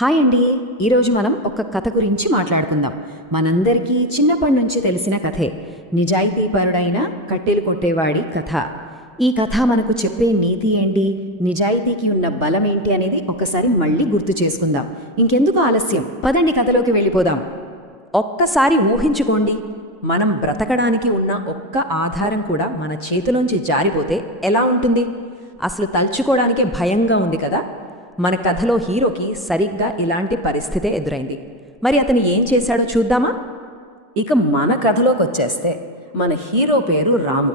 Hi అండి. ఈరోజు మనం ఒక కథ గురించి మాట్లాడుకుందాం. మనందరికీ చిన్నప్పటి నుంచి తెలిసిన కథే, నిజాయితీపరుడైన కట్టెలు కొట్టేవాడి కథ. ఈ కథ మనకు చెప్పే నీతి ఏంటి, నిజాయితీకి ఉన్న బలం ఏంటి అనేది ఒకసారి మళ్ళీ గుర్తు చేసుకుందాం. ఇంకెందుకు ఆలస్యం, పదండి కథలోకి వెళ్ళిపోదాం. ఒక్కసారి ఊహించుకోండి, మనం బ్రతకడానికి ఉన్న ఒక్క ఆధారం కూడా మన చేతిలోంచి జారిపోతే ఎలా ఉంటుంది? అసలు తలుచుకోవడానికే భయంగా ఉంది కదా. మన కథలో హీరోకి సరిగ్గా ఇలాంటి పరిస్థితే ఎదురైంది. మరి అతను ఏం చేశాడో చూద్దామా? ఇక మన కథలోకి వచ్చేస్తే మన హీరో పేరు రాము.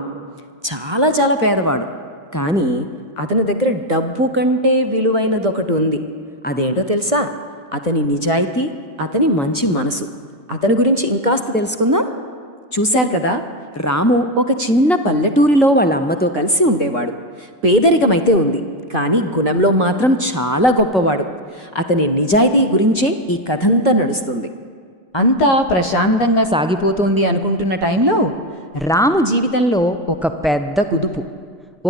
చాలా పేదవాడు, కానీ అతని దగ్గర డబ్బు కంటే విలువైనదొకటి ఉంది. అదేంటో తెలుసా? అతని నిజాయితీ, అతని మంచి మనసు. అతని గురించి ఇంకాస్త తెలుసుకుందాం. చూశారు కదా, రాము ఒక చిన్న పల్లెటూరిలో వాళ్ళ అమ్మతో కలిసి ఉండేవాడు. పేదరికమైతే ఉంది, కానీ గుణంలో మాత్రం చాలా గొప్పవాడు. అతని నిజాయితీ గురించే ఈ కథంతా నడుస్తుంది. అంతా ప్రశాంతంగా సాగిపోతోంది అనుకుంటున్న టైంలో రాము జీవితంలో ఒక పెద్ద కుదుపు,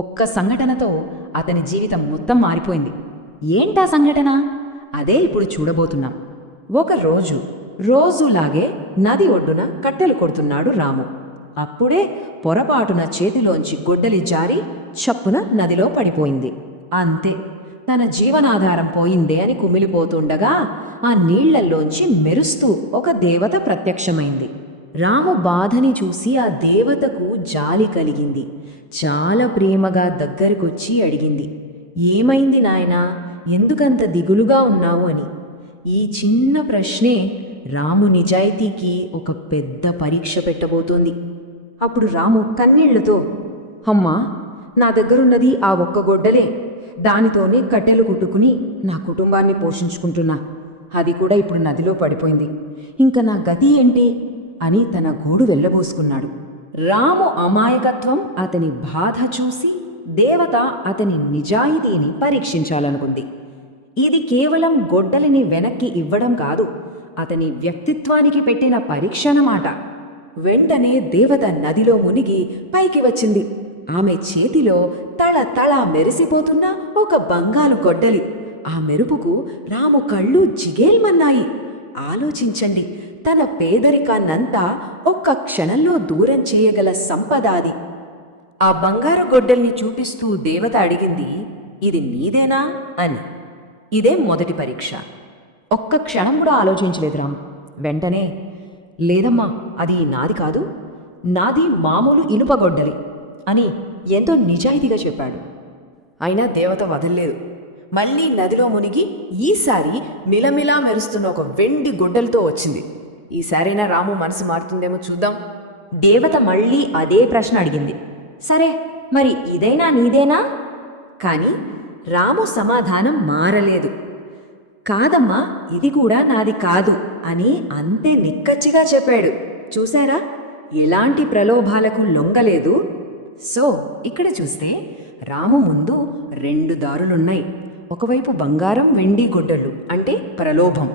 ఒక్క సంఘటనతో అతని జీవితం మొత్తం మారిపోయింది. ఏంటా సంఘటన? అదే ఇప్పుడు చూడబోతున్నాం. ఒక రోజులాగే నది ఒడ్డున కట్టెలు కొడుతున్నాడు రాము. అప్పుడే పొరపాటున చేతిలోంచి గొడ్డలి జారి చప్పున నదిలో పడిపోయింది. అంతే, తన జీవనాధారం పోయిందే అని కుమిలిపోతుండగా ఆ నీళ్లల్లోంచి మెరుస్తూ ఒక దేవత ప్రత్యక్షమైంది. రాము బాధని చూసి ఆ దేవతకు జాలి కలిగింది. చాలా ప్రేమగా దగ్గరకొచ్చి అడిగింది, ఏమైంది నాయనా, ఎందుకంత దిగులుగా ఉన్నావు అని. ఈ చిన్న ప్రశ్నే రాము నిజాయితీకి ఒక పెద్ద పరీక్ష పెట్టబోతోంది. అప్పుడు రాము కన్నీళ్లతో, అమ్మా, నా దగ్గరున్నది ఆ ఒక్క గొడ్డలే, దానితోనే కట్టెలు కుట్టుకుని నా కుటుంబాన్ని పోషించుకుంటున్నా. అది కూడా ఇప్పుడు నదిలో పడిపోయింది. ఇంకా నా గతి ఏంటి అని తన గోడు వెళ్ళబోసుకున్నాడు. రాము అమాయకత్వం, అతని బాధ చూసి దేవత అతని నిజాయితీని పరీక్షించాలనుకుంది. ఇది కేవలం గొడ్డలిని వెనక్కి ఇవ్వడం కాదు, అతని వ్యక్తిత్వానికి పెట్టిన పరీక్ష అన్నమాట. వెంటనే దేవత నదిలో మునిగి పైకి వచ్చింది. ఆమె చేతిలో తళ మెరిసిపోతున్న ఒక బంగారు గొడ్డలి. ఆ మెరుపుకు రాము కళ్ళు జిగేల్మన్నాయి. ఆలోచించండి, తన పేదరికాన్నంతా ఒక్క క్షణంలో దూరం చేయగల సంపద అది. ఆ బంగారు గొడ్డల్ని చూపిస్తూ దేవత అడిగింది, ఇది నీదేనా అని. ఇదే మొదటి పరీక్ష. ఒక్క క్షణం కూడా ఆలోచించలేదు రాము. వెంటనే, లేదమ్మా, అది నాది కాదు, నాది మామూలు ఇనుప గొడ్డలి అని ఎంతో నిజాయితీగా చెప్పాడు. అయినా దేవత వదల్లేదు. మళ్ళీ నదిలో మునిగి ఈసారి మిలమిలా మెరుస్తున్న ఒక వెండి గొడ్డలతో వచ్చింది. ఈసారైనా రాము మనసు మారుతుందేమో చూద్దాం. దేవత మళ్ళీ అదే ప్రశ్న అడిగింది, సరే మరి ఇదైనా నీదేనా? కానీ రాము సమాధానం మారలేదు. కాదమ్మా, ఇది కూడా నాది కాదు అని అంతే నిక్కచ్చిగా చెప్పాడు. చూశారా, ఎలాంటి ప్రలోభాలకు లొంగలేదు. సో ఇక్కడ చూస్తే రాము ముందు రెండు దారులున్నాయి. ఒకవైపు బంగారం వెండి గొడ్డళ్ళు అంటే ప్రలోభం,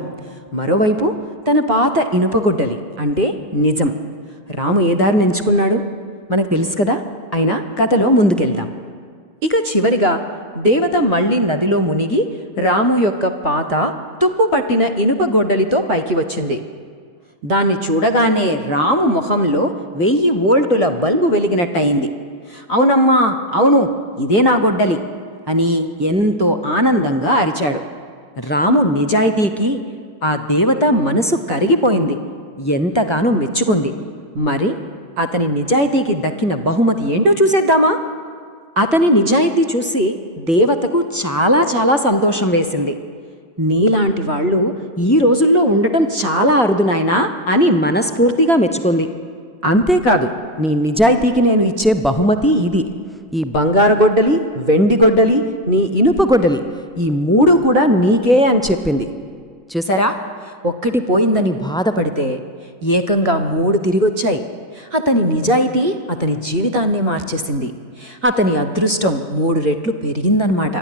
మరోవైపు తన పాత ఇనుప గొడ్డలి అంటే నిజం. రాము ఏ దారిని ఎంచుకున్నాడు మనకు తెలుసు కదా. అయినా కథలో ముందుకెళ్తాం. ఇక చివరిగా దేవత మళ్ళీ నదిలో మునిగి రాము యొక్క పాత తుప్పు పట్టిన ఇనుప గొడ్డలితో పైకి వచ్చింది. దాన్ని చూడగానే రాము మొహంలో 1000 వోల్టుల బల్బు వెలిగినట్టయింది. అవునమ్మా, అవును, ఇదే నా గొడ్డలి అని ఎంతో ఆనందంగా అరిచాడు. రాము నిజాయితీకి ఆ దేవత మనసు కరిగిపోయింది, ఎంతగానో మెచ్చుకుంది. మరి అతని నిజాయితీకి దక్కిన బహుమతి ఏంటో చూసేద్దామా? అతని నిజాయితీ చూసి దేవతకు చాలా సంతోషం వేసింది. నీలాంటి వాళ్ళు ఈ రోజుల్లో ఉండటం చాలా అరుదు నాయనా అని మనస్ఫూర్తిగా మెచ్చుకుంది. అంతేకాదు, నీ నిజాయితీకి నేను ఇచ్చే బహుమతి ఇది. ఈ బంగారు గొడ్డలి, వెండి గొడ్డలి, నీ ఇనుప గొడ్డలి, ఈ 3 కూడా నీకే అని చెప్పింది. చూసారా, ఒక్కటి పోయిందని బాధపడితే ఏకంగా 3 తిరిగొచ్చాయి. అతని నిజాయితీ అతని జీవితాన్ని మార్చేసింది. అతని అదృష్టం 3 రెట్లు పెరిగిందన్నమాట.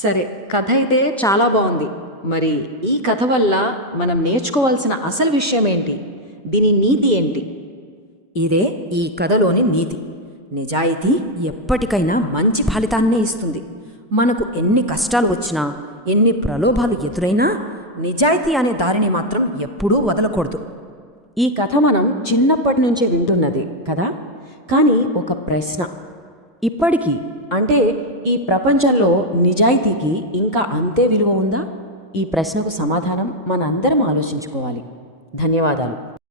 సరే, కథ అయితే చాలా బాగుంది. మరి ఈ కథ వల్ల మనం నేర్చుకోవాల్సిన అసలు విషయం ఏంటి? దీని నీతి ఏంటి? ఇదే ఈ కథలోని నీతి. నిజాయితీ ఎప్పటికైనా మంచి ఫలితాన్నే ఇస్తుంది. మనకు ఎన్ని కష్టాలు వచ్చినా, ఎన్ని ప్రలోభాలు ఎదురైనా నిజాయితీ అనే దారిని మాత్రం ఎప్పుడూ వదలకూడదు. ఈ కథ మనం చిన్నప్పటి నుంచే వింటున్నది కదా. కానీ ఒక ప్రశ్న, ఇప్పటికీ అంటే ఈ ప్రపంచంలో నిజాయితీకి ఇంకా అంతే విలువ ఉందా? ఈ ప్రశ్నకు సమాధానం మనందరం ఆలోచించుకోవాలి. ధన్యవాదాలు.